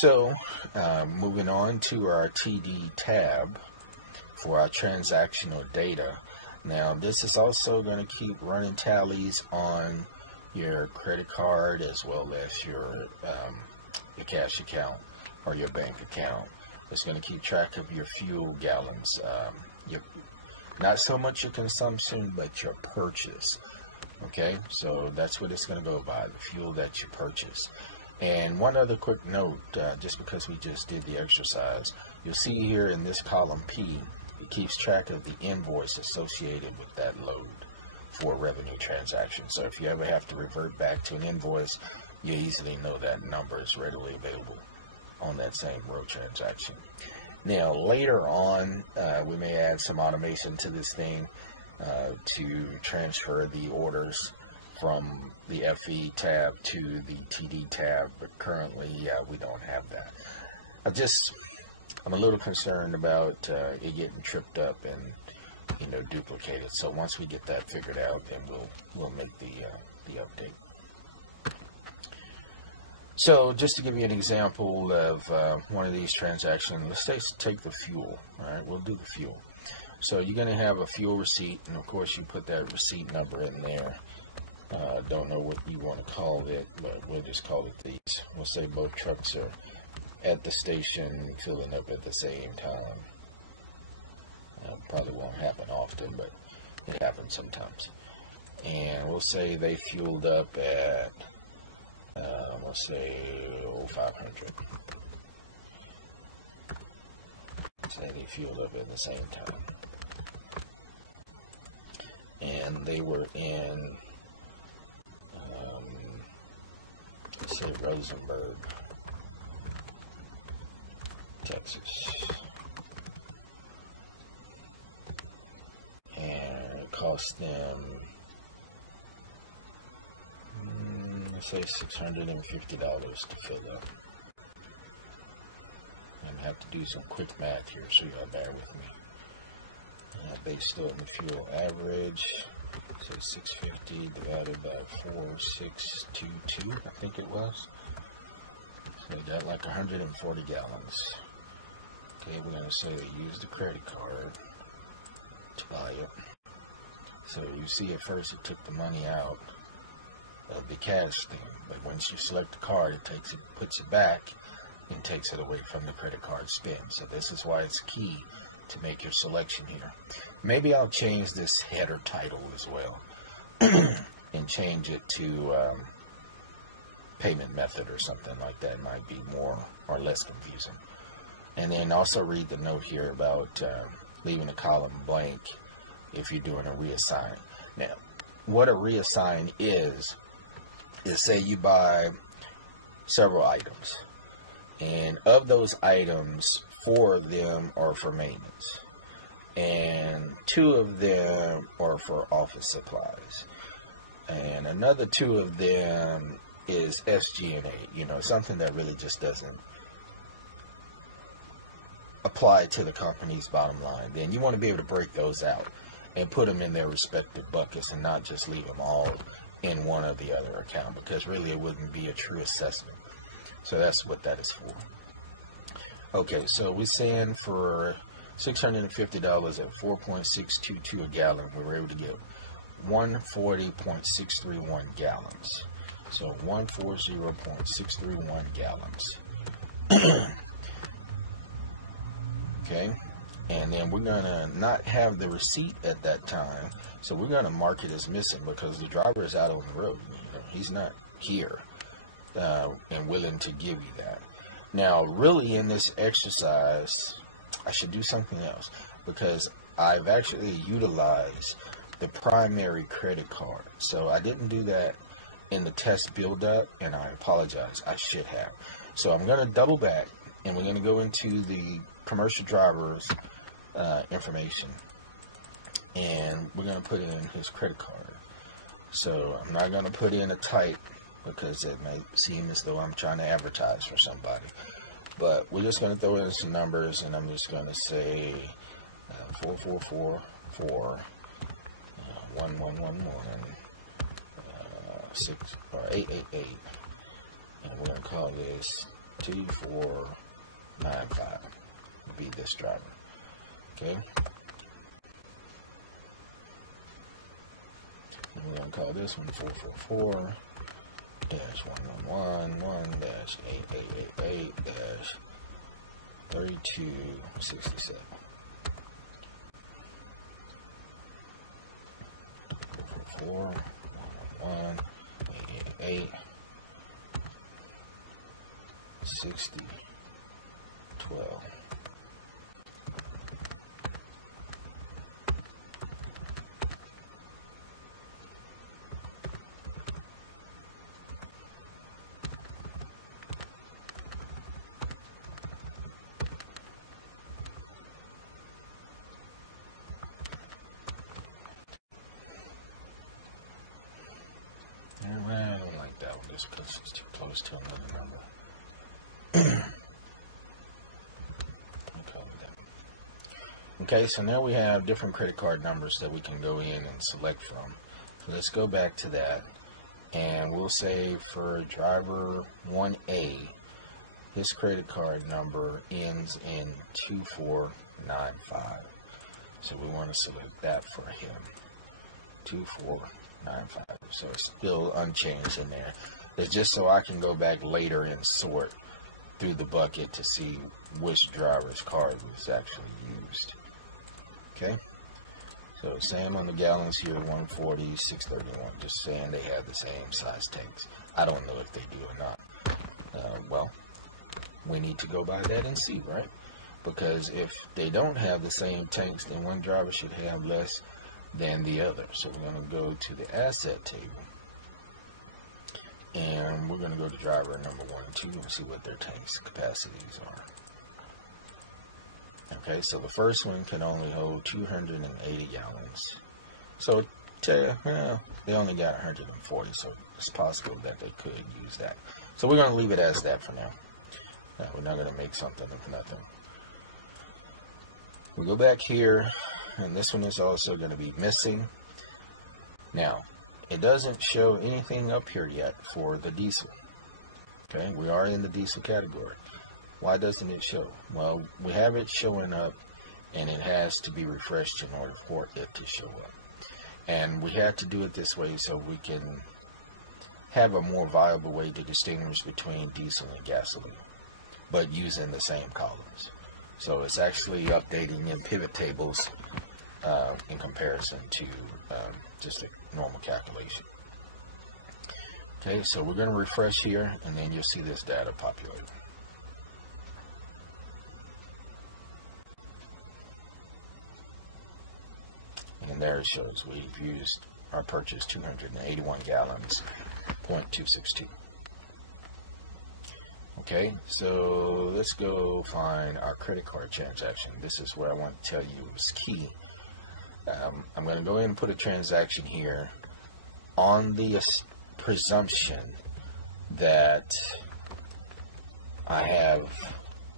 So moving on to our TD tab for our transactional data. Now this is also going to keep running tallies on your credit card as well as your cash account or your bank account. It's going to keep track of your fuel gallons, not so much your consumption, but your purchase. Okay, so that's what it's going to go by, the fuel that you purchase. And one other quick note, just because we just did the exercise, you'll see here in this column P, it keeps track of the invoice associated with that load for a revenue transaction. So if you ever have to revert back to an invoice, you easily know that number is readily available on that same road transaction. Now later on, we may add some automation to this thing to transfer the orders from the FE tab to the TD tab, but currently we don't have that. I'm a little concerned about it getting tripped up and duplicated. So once we get that figured out, then we'll make the update. So just to give you an example of one of these transactions, let's take the fuel. All right, we'll do the fuel. So you're going to have a fuel receipt, and of course you put that receipt number in there. Don't know what you want to call it, but we'll just call it these. We'll say both trucks are at the station filling up at the same time. Probably won't happen often, but it happens sometimes. And we'll say they fueled up at let's say 500. Say they fueled up at the same time, and they were in let's say Rosenberg, Texas, and it cost them let's say $650 to fill up. I'm gonna have to do some quick math here, so y'all bear with me. Based on the fuel average, so 650 divided by 4622, I think it was. So they got like 140 gallons. Okay, we're gonna say they used the credit card to buy it. So you see at first it took the money out of the cash thing, but once you select the card, it puts it back and takes it away from the credit card spend. So this is why it's key to make your selection here. Maybe I'll change this header title as well and change it to payment method or something like that. It might be more or less confusing. And then also read the note here about leaving a column blank if you're doing a reassign. Now, what a reassign is say you buy several items, and of those items, 4 of them are for maintenance, and 2 of them are for office supplies, and another 2 of them is SG&A, something that really just doesn't apply to the company's bottom line. Then you want to be able to break those out and put them in their respective buckets and not just leave them all in one or the other account, because really it wouldn't be a true assessment. So that's what that is for. Okay, so we're saying for $650 at 4.622 a gallon, we were able to get 140.631 gallons. So 140.631 gallons. Okay, and then we're gonna not have the receipt at that time, so we're gonna mark it as missing because the driver is out on the road. He's not here and willing to give you that. Now, really, in this exercise, I should do something else, because I've actually utilized the primary credit card. So I didn't do that in the test build-up, and I apologize. I should have. So I'm going to double back, and we're going to go into the commercial driver's information, and we're going to put in his credit card. So I'm not going to put in a type, because it may seem as though I'm trying to advertise for somebody. But we're just going to throw in some numbers, and I'm just going to say 4444 1111 6 or 888, and we're going to call this 2495 would be this driver. Okay. And we're going to call this one 444-1111-8888-3267. 444-111-888-6012. Well, I don't like that one just because it's too close to another number. Okay, so now we have different credit card numbers that we can go in and select from. So let's go back to that, and we'll say for driver 1A, his credit card number ends in 2495. So we want to select that for him, 2495. So it's still unchanged in there. It's just so I can go back later and sort through the bucket to see which driver's card was actually used. Okay, so same on the gallons here, 140, 631, just saying they have the same size tanks. I don't know if they do or not. Well, we need to go by that and see, right? Because if they don't have the same tanks, then one driver should have less than the other. So we're going to go to the asset table, and we're going to go to driver number 1 and 2 and see what their tanks capacities are. Okay, so the first one can only hold 280 gallons. So they only got 140, so it's possible that they could use that. So we're going to leave it as that for now. We're not going to make something of nothing. We go back here, and this one is also going to be missing. Now, it doesn't show anything up here yet for the diesel. Okay, we are in the diesel category. Why doesn't it show? Well, we have it showing up, and it has to be refreshed in order for it to show up. And we had to do it this way so we can have a more viable way to distinguish between diesel and gasoline, but using the same columns. So it's actually updating in pivot tables in comparison to just a normal calculation. Okay, so we're going to refresh here, and then you'll see this data populate. And there it shows we've used our purchase 281 gallons, 0.262. Okay, so let's go find our credit card transaction. This is where I want to tell you is key. I'm going to go in and put a transaction here on the presumption that I have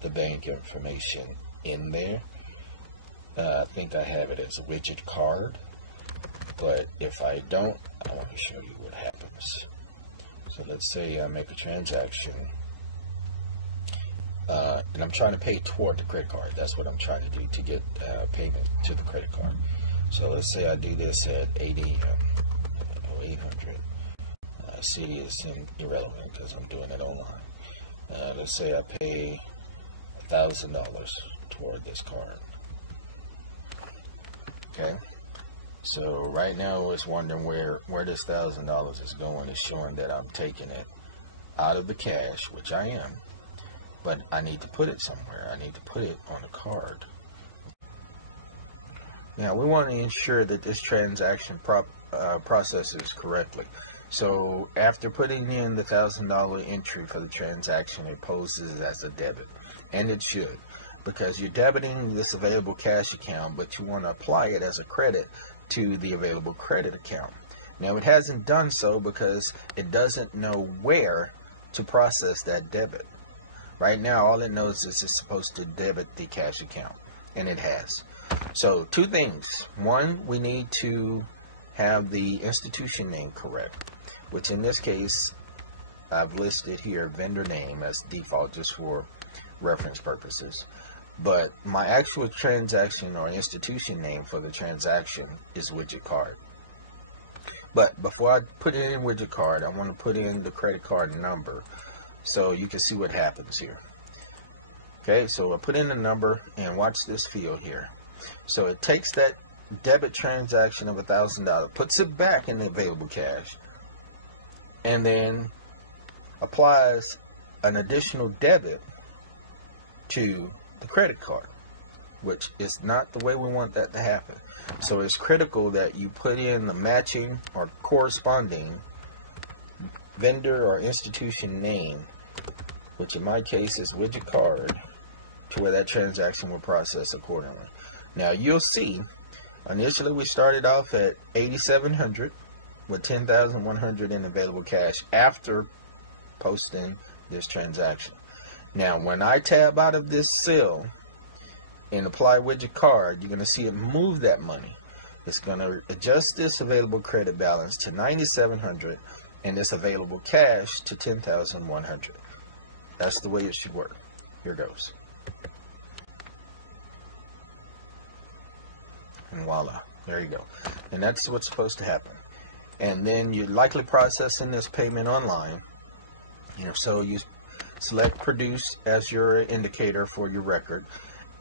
the bank information in there. I think I have it as a widget card, but if I don't, I want to show you what happens. So let's say I make a transaction, and I'm trying to pay toward the credit card. That's what I'm trying to do to get payment to the credit card. So let's say I do this at 800. City is irrelevant because I'm doing it online. Let's say I pay $1,000 toward this card. Okay, so right now it's wondering where this $1,000 is going. It's showing that I'm taking it out of the cash, which I am, but I need to put it somewhere. I need to put it on a card. Now we want to ensure that this transaction processes correctly. So after putting in the $1,000 entry for the transaction, it poses as a debit, and it should, because you're debiting this available cash account, but you want to apply it as a credit to the available credit account. Now it hasn't done so because it doesn't know where to process that debit. Right now all it knows is it's supposed to debit the cash account, and it has. So two things. One, we need to have the institution name correct, which in this case I've listed here vendor name as default just for reference purposes. But my actual transaction or institution name for the transaction is widget card. But before I put it in widget card, I want to put in the credit card number so you can see what happens here. Okay, so I put in the number and watch this field here. So it takes that debit transaction of $1,000, puts it back in the available cash, and then applies an additional debit to the credit card, which is not the way we want that to happen. So it's critical that you put in the matching or corresponding vendor or institution name, which in my case is widget card, to where that transaction will process accordingly. Now you'll see, initially we started off at $8,700 with $10,100 in available cash after posting this transaction. Now when I tab out of this cell and apply widget card, you're going to see it move that money. It's going to adjust this available credit balance to $9,700 and this available cash to $10,100. That's the way it should work. Here goes. And voila, there you go. And that's what's supposed to happen. And then you're likely processing this payment online. So you select produce as your indicator for your record.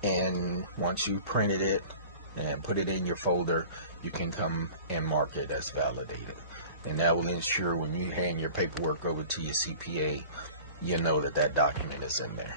And once you printed it and put it in your folder, you can come and mark it as validated. And that will ensure when you hand your paperwork over to your CPA, you know that that document is in there.